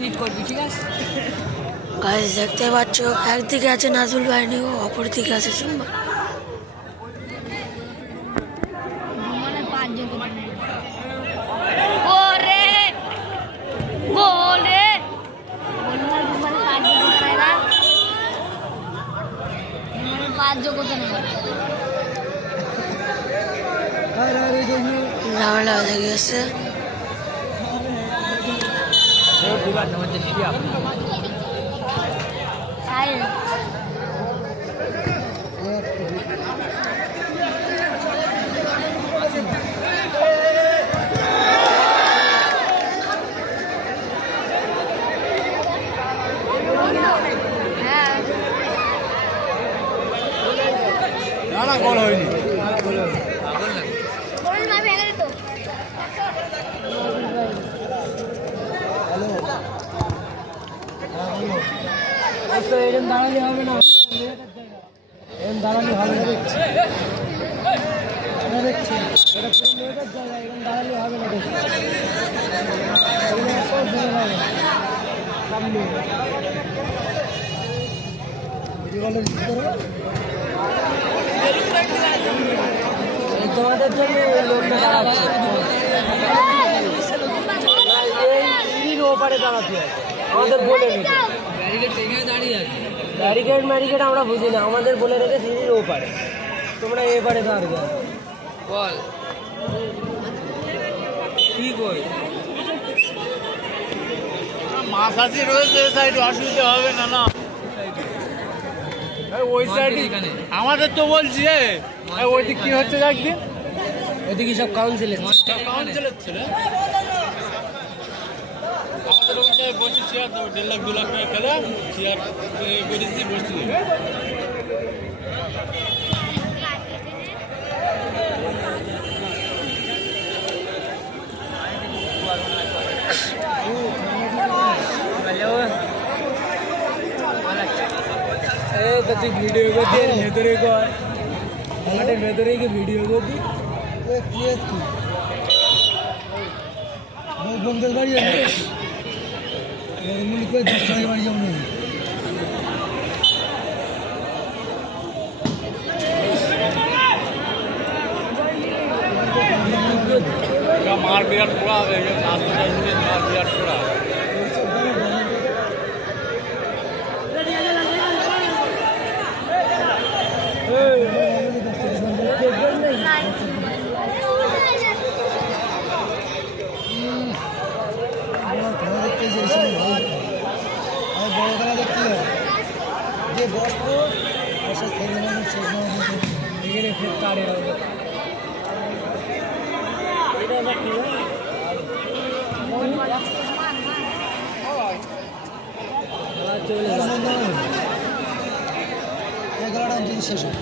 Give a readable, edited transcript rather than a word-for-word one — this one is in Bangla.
মিনিট করবি, ঠিক আছে? গাইস দেখতে পাচ্ছ একদিকে আছে নাজুল বাহিনী ও অপর দিকে আছে সিম্বা। ঝামেলা হয়ে গেছে। না গোল হয়নি। এরকম দাঁড়ালে হবে না, এরকম দাঁড়ালে হবে না। দেখছি এটা পুরো মেয়েটার জায়গা, এরকম দাঁড়ালে হবে না। দেখছি তোমাদের জন্য লোকটা দাঁড়াচ্ছে, ওপারে দাঁড়াতে হবে। আমাদের বলে রেখে ব্যারিকেড ম্যারিকেড আমরা বুঝি না, আমাদের বলে রেখে সিঁড়ির ওপারে, তোমরা এপারে দাঁড়িয়ে বল ঠিক হয়। মাছ আছে রয়েছে, সাইড অসুবিধা হবে না। না ওই সাইড আমাদের তো বলছি ওইদিক কি হচ্ছে একদিন, ওইদিকে সব কাউন্সিলের ছিল। আমাদের ওই জায়গায় বসে চেয়ার দেবো, 1.5 লাখ 2 লাখ টাকা খেলে চেয়ার করেছি, বসতে দেবে। তুই ভিডিও করছি ভেতরে কর, আমাদের ভেতরে কি ভিডিও করছি। বন্ধুর বাড়ি বাড়ি যাবো মার বিরাট পড়া হবে, মার বিরাট পড়া। বড় খেলা দেখতে হবে যে বসবো এখানে ফের তারে চলে 11টা শেষ হবে।